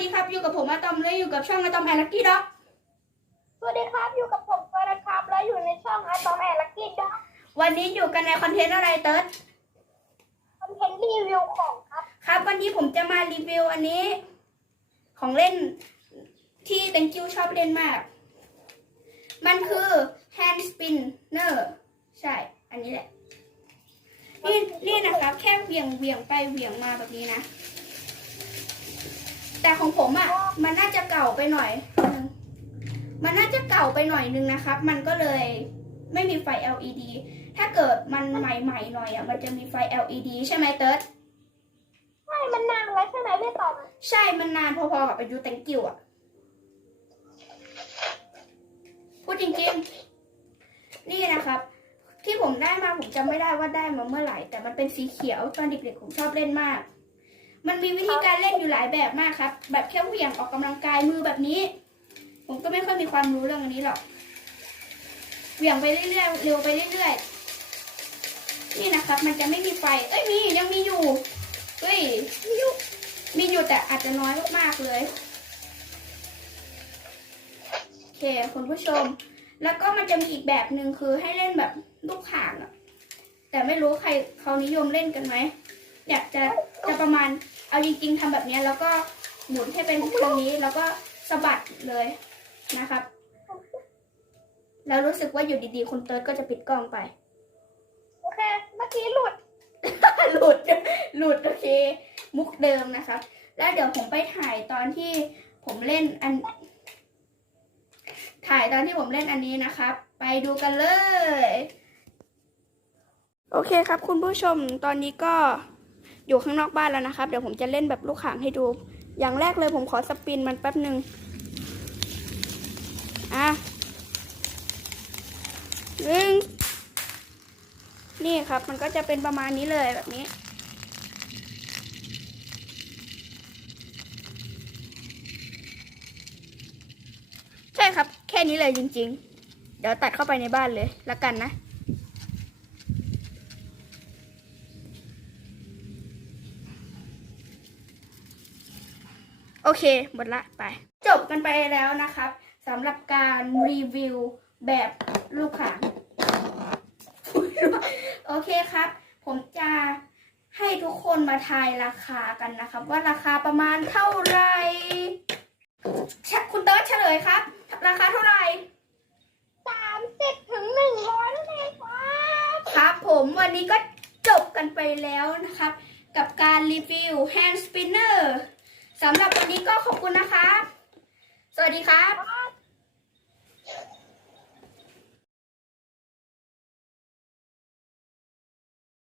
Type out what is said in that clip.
ดีครับอยู่กับผมอาตอมเลยอยู่กับช่องอาตอมแอนลักกี้ด็อกสวัสดีครับอยู่กับผมเฟิร์นนะครับ แล้วอยู่ในช่องอาตอมแอนลักกี้ด็อกวันนี้อยู่กันในคอนเทนต์อะไรเติร์ดคอนเทนต์รีวิวของครับ ครับ วันนี้ผมจะมารีวิวอันนี้ ของเล่นที่ thank you ชอบเล่นมาก มันคือ hand spinner ใช่ อันนี้แหละ นี่นี่นะครับ แค่เหวี่ยงเหวี่ยงไปเหวี่ยงมาแบบนี้นะ แต่ของผมอะ่ะมันน่าจะเก่าไปหน่อยนึงมันน่าจะเก่าไปหน่อยนึงนะครับ มันก็เลยไม่มีไฟ LED ถ้าเกิดมันใหม่ๆหน่อยอะ่ะมันจะมีไฟ LED ใช่ไหมเติร์ดใช่ มันนานแล้วใช่ไหมพี่ตอมใช่ มันนานพอๆกับอายุ thank you อะ พูดจริงๆ นี่นะครับ ที่ผมได้มาผมจำไม่ได้ว่าได้มาเมื่อไหร่ แต่มันเป็นสีเขียวตอนเด็กๆผมชอบเล่นมาก มันมีวิธีการเล่นอยู่หลายแบบมากครับ แบบแค่เหวี่ยงออกกำลังกายมือแบบนี้ ผมก็ไม่ค่อยมีความรู้เรื่องอันนี้หรอกเหวี่ยงไปเรื่อยๆเร็วไปเรื่อยๆนี่นะครับ มันจะไม่มีไฟ เอ้ยมียังมีอยู่เฮ้ยมีอยู่มีอยู่แต่อาจจะน้อยมากๆเลยโอเคคุณผู้ชม แล้วก็มันจะมีอีกแบบหนึ่งคือให้เล่นแบบลูกข่างอะแต่ไม่รู้ใครเขานิยมเล่นกันไหมอยากจะจะประมาณ เอาจริง ๆทำแบบเนี้ยแล้วก็หมุนให้เป็นทางนี้แล้วก็สะบัดเลยนะครับ แล้วรู้สึกว่าอยู่ดีๆ คุณเติร์ดก็จะปิดกล้องไป โอเค เมื่อกี้หลุด หลุด หลุดโอเค มุกเดิมนะคะแล้วเดี๋ยวผมไปถ่ายตอนที่ผมเล่นอัน ถ่ายตอนที่ผมเล่นอันนี้นะครับ ไปดูกันเลย โอเคครับคุณผู้ชมตอนนี้ก็ อยู่ข้างนอกบ้านแล้วนะครับ เดี๋ยวผมจะเล่นแบบลูกข่างให้ดู อย่างแรกเลยผมขอสปินมันแป๊บหนึ่งอะหนึ่งนี่ครับ มันก็จะเป็นประมาณนี้เลยแบบนี้ ใช่ครับ แค่นี้เลยจริง ๆ เดี๋ยวตัดเข้าไปในบ้านเลยแล้วกันนะ โอเคหมดละไป จบกันไปแล้วนะครับสำหรับการรีวิวแบบลูกข่างโอเคครับ ผมจะให้ทุกคนมาทายราคากันนะครับ ว่าราคาประมาณเท่าไหร่ชะคุณเติร์ดเฉลยครับ ราคาเท่าไหร่สามสิบถึงหนึ่งร้อยนั่นเองครับครับผมวันนี้ก็จบกันไปแล้วนะครับ กับการรีวิว hand spinner สำหรับวันนี้ก็ขอบคุณนะครับ สวัสดีครับ